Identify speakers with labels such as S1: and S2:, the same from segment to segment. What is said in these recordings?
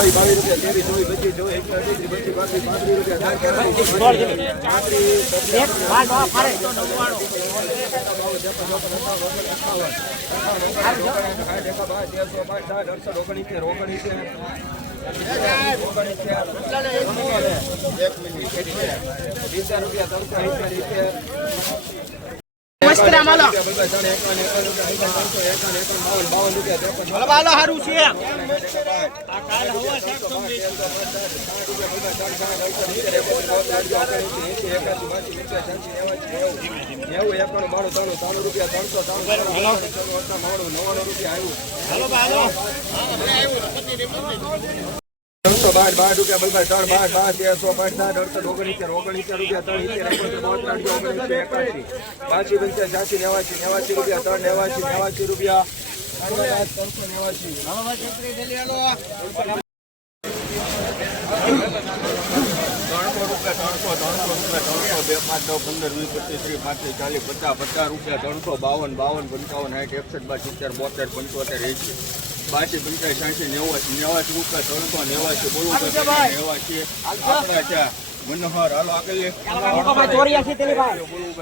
S1: બાવીસ બાવીસ રૂપિયા ત્રેવીસ ચોવીસ પચીસ ચોવીસ ત્રીસ બત્રીસ પાંત્રીસ પાંત્રીસ રૂપિયા પાંત્રીસ એકાણું બાણું ત્રાણું ત્રાણું રૂપિયા ત્રણસો ત્રાણું નવ્વાણું નવ્વાણું રૂપિયા આવ્યું ત્રણસો બાર બાર રૂપિયા ત્રણ બાર બાર તેરસો પાંચ સાત અડસઠ ઓગણીસ ઓગણીસ રૂપિયા ત્રણ ઇત્તેર એકોતેર બોતેર અઢી એકાસી પાંચી પંચાસ છ્યાસી રૂપિયા ત્રણ નેવાસી રૂપિયા ત્રણસો બે પાંચ પંદર વીસ પચીસ ત્રીસ પાંત્રીસ ચાલીસ પચાસ પચાસ રૂપિયા ત્રણસો બાવન બાવન પંચાવન સાઠ એકસઠ બાર સિત્તેર બોતેર પંચોતેર એંસી બાસી પંચાસ સાંસી નેવાસી નેવાસી રૂપિયા ત્રણસો આપણા ત્યાં મનોહર હાલો આગળ ભાઈ.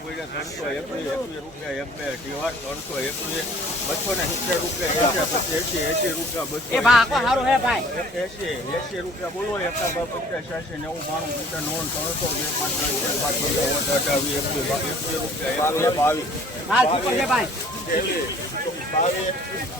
S1: પડ્યા ત્રણસો એકવીસ એકવીસ રૂપિયા બે અઢીવાર ત્રણસો એકવીસ બસો ને સિત્તેર રૂપિયા એસી એસી રૂપિયા બસો એસી એસી રૂપિયા બોલો એકા પચાસ છ્યાસી નેવું બાણું પચાસ નવ્વાણું ત્રણસો બે પાંચ પાંચ પંદર એકવીસ એકવીસ રૂપિયા બાવીસ. બાવીસ.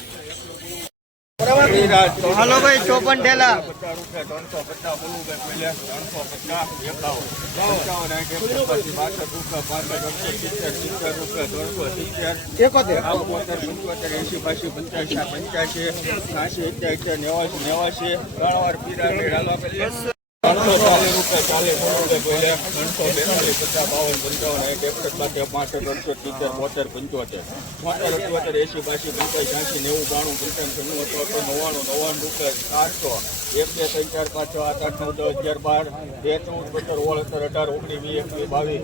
S2: હાલો ભાઈ ચોપન
S1: ઠેલા. પંચ્યાસી પંચ્યાસી નેવાસી નેવાસી ત્રણ વાર ચાલીસ રૂપિયા ચાલીસ રૂપિયા ત્રણસો બેતાલીસ પચાસ બાવન પંચાવન સાઠ એકસઠ બાસઠ પાસઠ અડસઠ સિત્તેર બોતેર પંચોતેર બોતેર અઠ્યોતેર એસી બાસી પંચાસ છ્યાસી નેવું બાણું પંચાવન અઠ્યોતેર નવ્વાણું નવ્વાણું રૂપિયા ચારસો એક બે ત્રણ આઠ આઠ નવ દસ અગિયાર બાર બે ચૌદ પંદર સત્તર અઢાર ઓગણીસ વીસ એકવીસ બાવીસ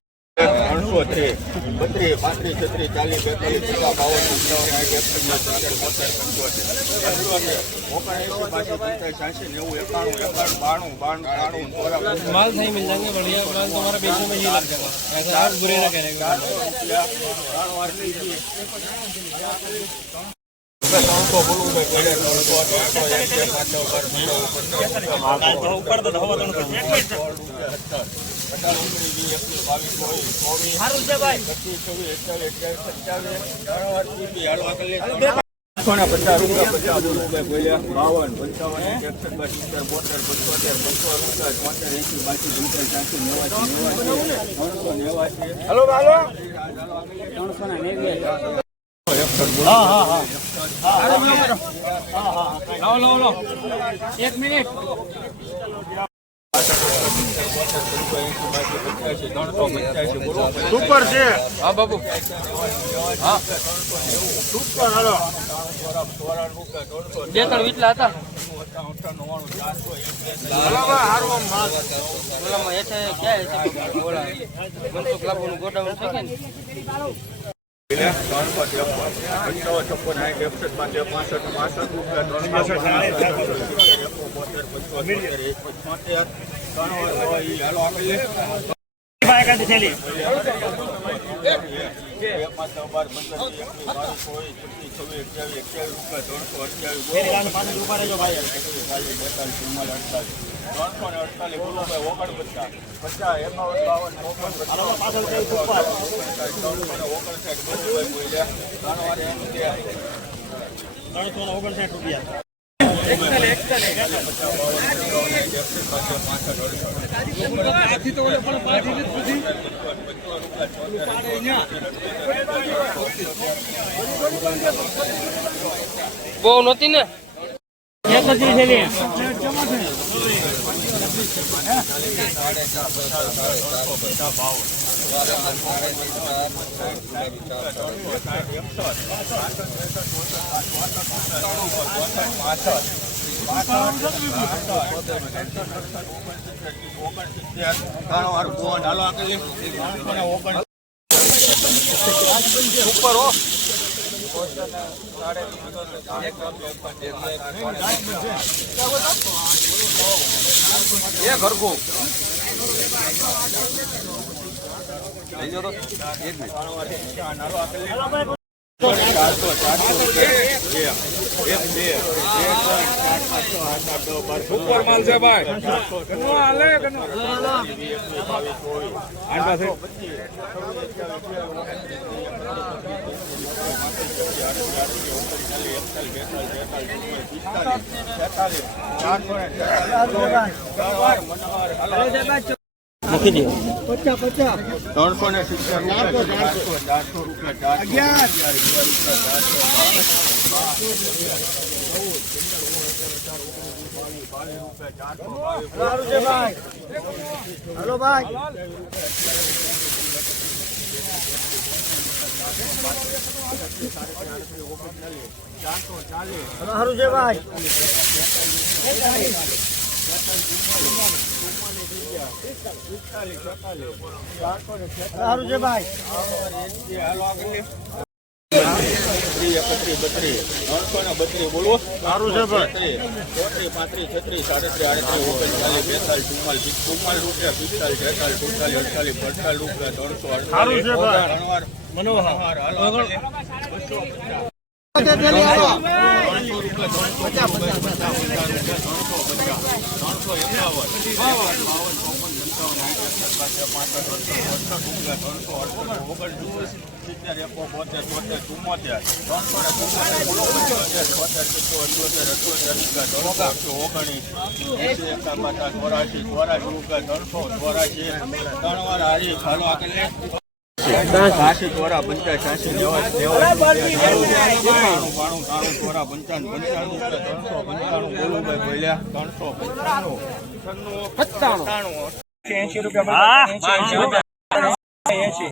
S1: ત્રણસો છે બત્રીસ પાંત્રીસ છત્રીસ ચાલીસ બેતાલીસ પચાસ બાવન પંચાવન સાઠ એકસઠ સિત્તેર બોતેર પંચોતેર પંચોતેર ઓગણએંસી બાસી પંચાસ છ્યાસી નેવું એકાણું એકાણું બાણું બાણું ત્રાણું ચોરાણું
S3: माल सही मिल जाएंगे बढ़िया माल तुम्हारा बेचने में ये लग जाएगा ऐसा आप बुरे ना करेंगे
S1: ચારસો રૂપિયા ત્રણ બાવન પંચાવન એકસઠ પંચોતેર બોતેર પંચોતેર પંચોતેર ઓગણ ચોતેર એસી બાસી પંચાસ ચારસી નેવાસી નેવાસી એક મિનિટ. એક્યાસી ત્રણસો
S3: પંચ્યાસી
S1: સુપર છે
S3: હા બાબુ હા
S1: સુપર હાલો
S3: બે ત્રણ વીટલા હતા ગોડાઉન
S1: ત્રણસો ત્રેપન પંચાવન છપ્પન સાઠ એકસઠ પાંચ પાસઠ પાસઠ રૂપિયા ત્રણ પાસઠ પંચોતેર એક પંચોતેર ત્રણ ભાઈ. કાઢી છેલી ત્રણસો ને ઓગણસાઠ બોલો વાર એમ
S2: ને
S3: બહુ નહોતી ને?
S1: ઉપર હો એ ઘરકું લઈ જાઓ એક મિનિટ ચારસો એક બે ચાર પાંચ છ માલ ભાઈ
S2: મૂકી દો.
S1: ત્રણસો ને સિત્તેર રૂપિયા. ચારસો ચારસો. રૂપિયા
S2: હલો ભાઈ. સારું છે ભાઈ. સારું
S1: છત્રીસ સાડત્રીસ આડત્રીસ ઓગણચાલીસ બેતાલીસ ચુમ્માલીસ ચુમ્માલીસ રૂપિયા પિસ્તાલીસ છેતાલીસ સુડતાલીસ અડતાલીસ અડતાલીસ રૂપિયા ત્રણસો
S2: સારું છે મનોહર
S1: હાલો ચોરાશી ચોરાશી રૂપિયા ત્રણસો ચોરાશી ત્રણ વાર હારી ચાલો આગળ છ્યાસી ચોરા પંચાસ છ્યાસી બાણું ત્રાણું ચોરા પંચાણું પંચાણું ત્રણસો પંચાણું બોલું બોલ્યા ત્રણસો પંચાણું
S2: એસી રૂપિયા એસી રૂપિયા એસી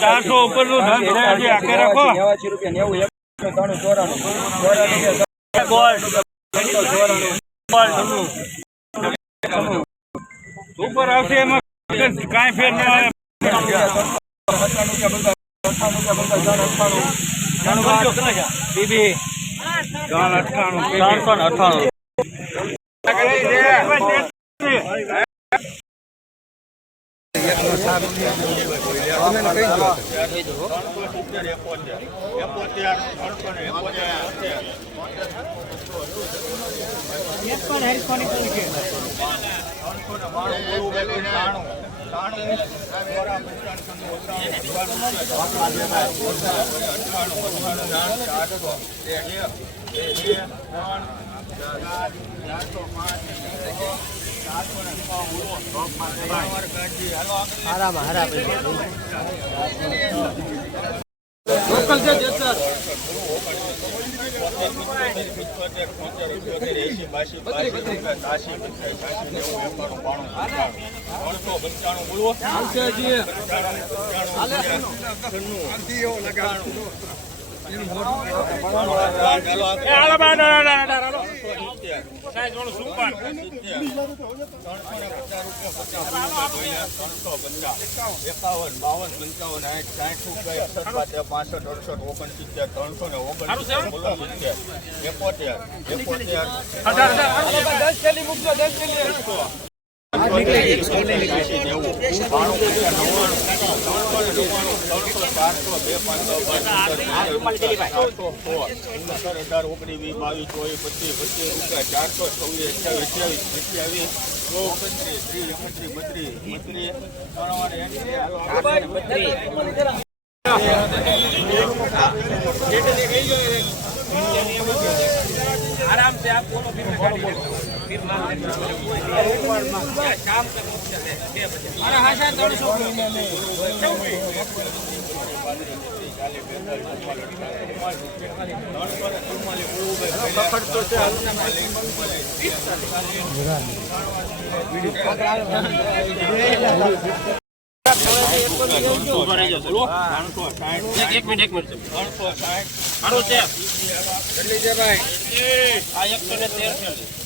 S2: ચારસો ઉપરનું ધન છે આખે રાખો. નેવાસી રૂપિયા નેવું એક ત્રણ ચોરાણું ઉપર આવશે એમાં કાંઈ ફેર ન આવે. બીબી
S1: સાઠ સાઠ રૂપિયા એકસઠ બાદ પાસઠ અડસઠ છે જે સર ઓગણસિત્તેર બોલો સિત્તેર એકોતેર એકોતેર એંસી, નેવું, બાણું, પંચાવન, નવ્વાણું, ત્રણસો ને નવ્વાણું, ત્રણસો, અડસઠ બે, પાંચ, દસ, બાર, પંદર, ચારસો, સોળ, પંદર, અઢાર, ઓગણીસ, વીસ, બાવીસ, ચોવીસ, પચીસ, પચીસ રૂપિયા, ચારસો, છવ્વીસ, અઠ્યાવીસ, અઠ્યાવીસ, અઠ્યાવીસ, ઓગણત્રીસ, ત્રીસ, એકત્રીસ, બત્રીસ, બત્રીસ, એંસી, હાલો,
S3: એક મિનિટ એક મિનિટ
S1: કેટલી છે ભાઈ
S3: આ એકસો ને તેર છે.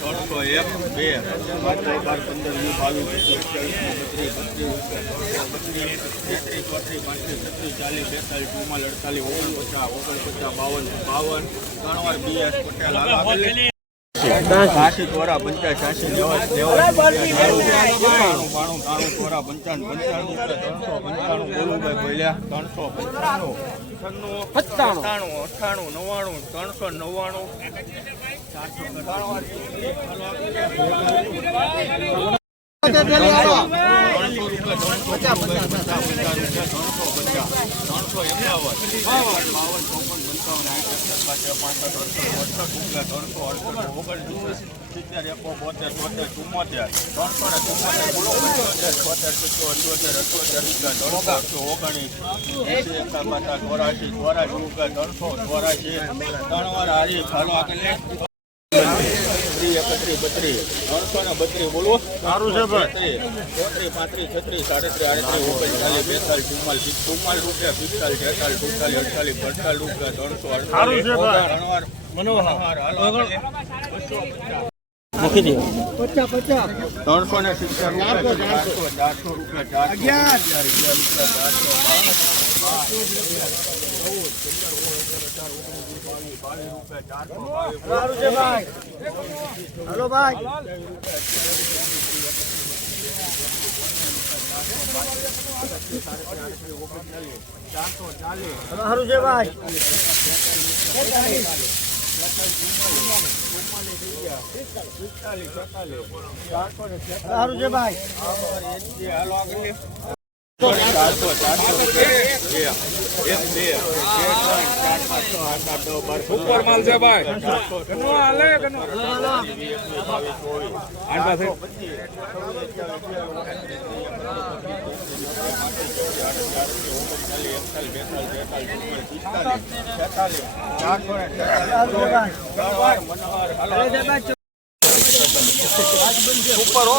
S1: ત્રણસો એકો બે બે પાંચ બાર પંદર વીસ બાવીસ અઠ્યાવીસ બત્રીસ બત્રીસ તેત્રીસ ચાલીસ બેતાલીસ ચુમ્માલીસ અડતાલીસ ઓગણપચાસ ઓગણપચાસ બાવન બાવન ત્રણ બીએસ પટેલ લે ચોરા પંચાસ છ્યાસી નેવાસ નેવાસ બાણું બાણું ચોરા પંચાણું ત્રણસો પંચાણું બોલુભાઈ બોલ્યા ત્રણસો પંચાણું. છન્નું સત્તાણું અઠ્ઠાણું નવ્વાણું ત્રણસો નવ્વાણું. ચારસો ત્રણસો એકાવન. બાવન, ચોપન, પંચાવન ત્રણસો એકો બોતેર ચોતેર ચુમ્મોતેર ત્રણસો ને ચુમ્મોતેર છોતેર, સિત્તેર, અઠ્યોતેર અઠ્યોતેર રૂપિયા ત્રણસો ઓગણીસ, એસી એકા ત્રણસો ચોરાશી ત્રણ વાર હારી, ચાલો આગળ ત્રીસ એકત્રીસ બત્રીસ ત્રણસો ને બત્રીસ બોલો સારું છે ભાઈ ચોત્રીસ પાંત્રીસ છત્રીસ સાડત્રીસ આડત્રીસ ઓગણચાલીસ બેતાલીસ ચુમ્માલીસ ચુમ્માલીસ રૂપિયા પિસ્તાલીસ તેતાલીસ સુડતાલીસ અડતાલીસ અડતાલીસ રૂપિયા ત્રણસો અડતાલીસ મનોહર હાલો બસો પચાસ ત્રણસો ને સિત્તેર રૂપિયા ચારસો ચારસો રૂપિયા ચારસો અગિયાર રૂપિયા ચારસો
S4: સારું છે ભાઈ.
S1: હાલો આગળ ઉપર માલ છે ભાઈ ઉપર હો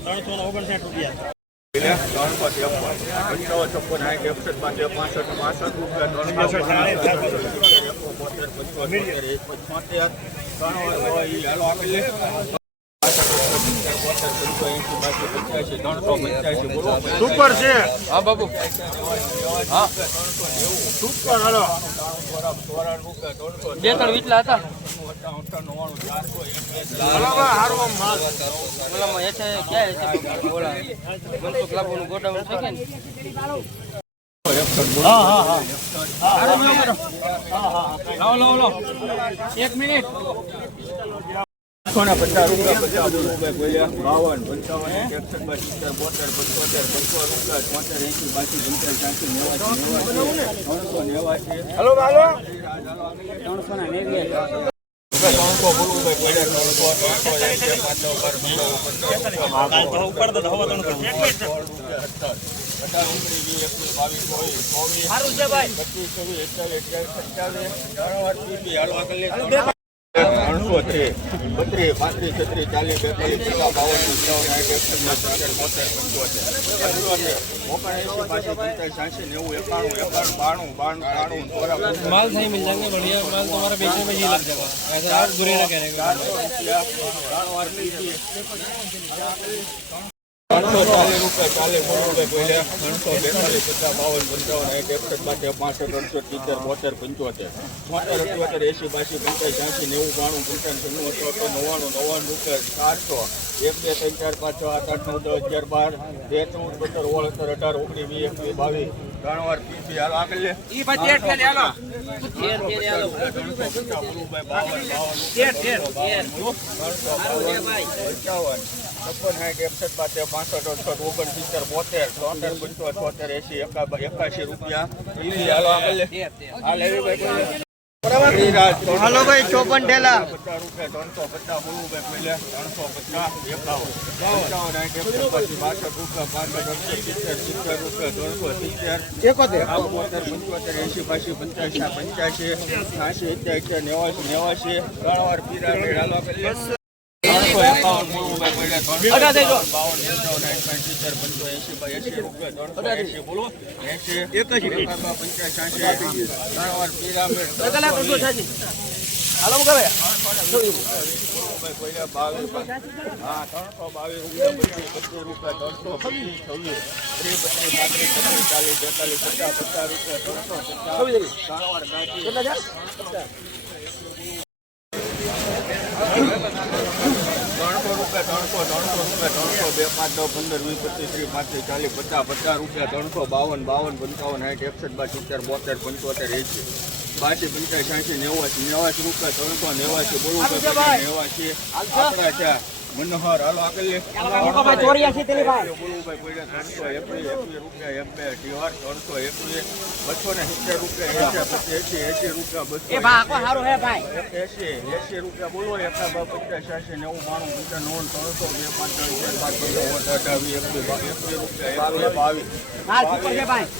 S4: ત્રણસો ને ઓગણસાઠ રૂપિયા
S1: ત્રણસો ત્રેપન પંચાવન છપ્પન સાઠ એકસઠ પાંચ પાસઠ પાસઠ રૂપિયા ત્રણસો બોતેર પંચોતેર એક પંચોતેર ત્રણ વાર હોય હાલો આગળ લે બોતેર પંચો એંશી. બાસી પંચ્યાસી ત્રણસો પંચ્યાસી બોલો
S4: સુપર છે.
S3: હા બાબુ. હા.
S4: સુપર હાલો.
S3: બે ત્રણ વીટલા હતા. ઓલામાં હેઠે ક્યાં હેઠે ઓલા મનસુખ લાભોનું ગોડાઉન છે કે
S4: હા હા હા.
S2: લાવો લાવો લાવો એક મિનિટ
S1: એકસો ને પચાસ રૂપિયા પચાસ રૂપિયા બોલ્યા બાવન પંચાવન એકસઠ સિત્તેર બોતેર પંચોતેર પંચો રૂપિયા છોતેર એંસી બાસી પંચાસ સાસી નેવાસી નેવાસી
S4: ઉપર
S1: અઢાર ઓગણીસ વીસ એકવીસ બાવીસ ચોવીસ ચોવીસ
S4: સારું છે ભાઈ
S1: પચીસ છવ્વીસ એકતાલીસ અઠ્યાવીસ સત્યાવીસ ત્રણ વાર પીપી હાલવા કરી ત્રણસો છે બત્રીસ પાંત્રીસ છત્રીસ ચાલીસ બેતાલીસ પચાસ બાવન પંચાવન સાઠ એકસઠ સિત્તેર બોતેર પંચોતેર પંચોતેર ઓગણએંસી પાછી પંચાસ સાંસી નેવું એકાણું એકાણું બાણું બાણું ત્રાણું ચોરા
S3: माल सही मिल जाएंगे बढ़िया माल तुम्हारा बेचने में ही लग जाएगा ऐसा आप बुरे ना कह
S1: ત્રણસો ચાલીસ રૂપિયા ચાલીસ રૂપિયા ત્રણસો બેતાલીસ બાવન પંચાવન એક એકસઠ બાકી પાસઠ ત્રણસો સિત્તેર બોતેર પંચોતેર બોતેર અઠ્યોતેર એસી બાસી પંચાવી છ્યાસી નેવું બાણું પંચાવન છન્નું અઠ્યોતેર નવ્વાણું નવ્વાણું રૂપિયા સાતસો એક બે ત્રણ ચાર પાંચ છ આઠ આઠ નવ દસ અગિયાર બાર બે ચૌદ પંદર ઓળ સત્તર અઢાર ઓગણીસ વીસ એકવીસ બાવીસ ત્રણ વાર પીસી હાલ આગળ લે
S4: ઈ પછી એક કે હાલો
S1: ત્રણસો પચાસ બોલું ભાઈ બાવન બાવન પંચાવન છપ્પન સાઠ એકસઠ બાતેર પાસઠ અડસઠ ઓગણસિત્તેર બોતેર ચોતેર પંચોતેર છોતેર એસી એકા એકાશી રૂપિયા ઈ હાલો આગળ લે હાલ એવી ભાઈ
S4: હાલો ભાઈ ચોપન ઠેલા
S1: પચાસ રૂપિયા ત્રણસો પચાસ બોલવું ભાઈ પહેલે ત્રણસો પચાસ એકાવન પંચાવન સાઠ એકસઠ પછી બાસઠ રૂપિયા પાસઠ અડસઠ સિત્તેર સિત્તેર રૂપિયા ત્રણસો સિત્તેર
S4: એકોતેર
S1: બોતેર પંચોતેર એસી બાસી પંચ્યાસી પંચ્યાસી છ્યાસી અત્યાસી નેવાસી નેવાસી ત્રણ વાર પિરામિડ હાલો કરી ત્રણસો એકાવન ચાલીસ બેતાલીસ પચાસ પચાસ રૂપિયા ત્રણસો પચાસ ત્રણ વાર બાકી ત્રણસો રૂપિયા ત્રણસો ત્રણસો બે પાંચ દસ પંદર વીસ પચીસ ત્રીસ પાંત્રીસ ચાલીસ પચાસ પચાસ રૂપિયા ત્રણસો બાવન બાવન પંચાવન સાઠ એકસઠ બાર સિત્તેર બોતેર પંચોતેર એસી બાસી પંચાસ સાંસી નેવાસી નેવાસી રૂપિયા ત્રણસો નેવાસી બોલવું તો નેવાસી આપણા છે મનોહર, હાલો આગળ
S4: ચોર્યાસી તેલી ભાઈ
S1: બોલવું ભાઈ પડ્યા ત્રણસો એકવીસ એકવીસ રૂપિયા એમ બે અઢીવાર ત્રણસો એકવીસ બસો ને સિત્તેર રૂપિયા એસી એસી એસી રૂપિયા બસો
S4: ભાઈ સારું હે ભાઈ.
S1: એસી એસી રૂપિયા બોલો એકા બા પચાસ છ્યાસી નેવું માણું પચાસ નવ્વાણું ત્રણસો બે પાંચ ત્રણ ચાર પાંચ પંદર એકવીસ બાવીસ એકવીસ રૂપિયા બાવીસ બાવીસ બાવીસ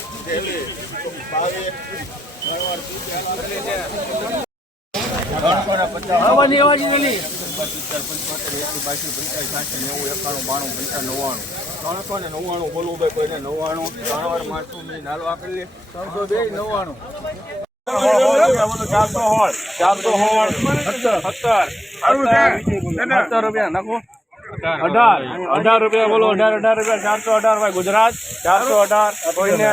S2: હોળ સત્તર રૂપિયા નાખો અઢાર. અઢાર રૂપિયા બોલો, અઢાર અઢાર રૂપિયા. ચારસો અઢાર ભાઈ ગુજરાત, ચારસો અઢાર કોઈને.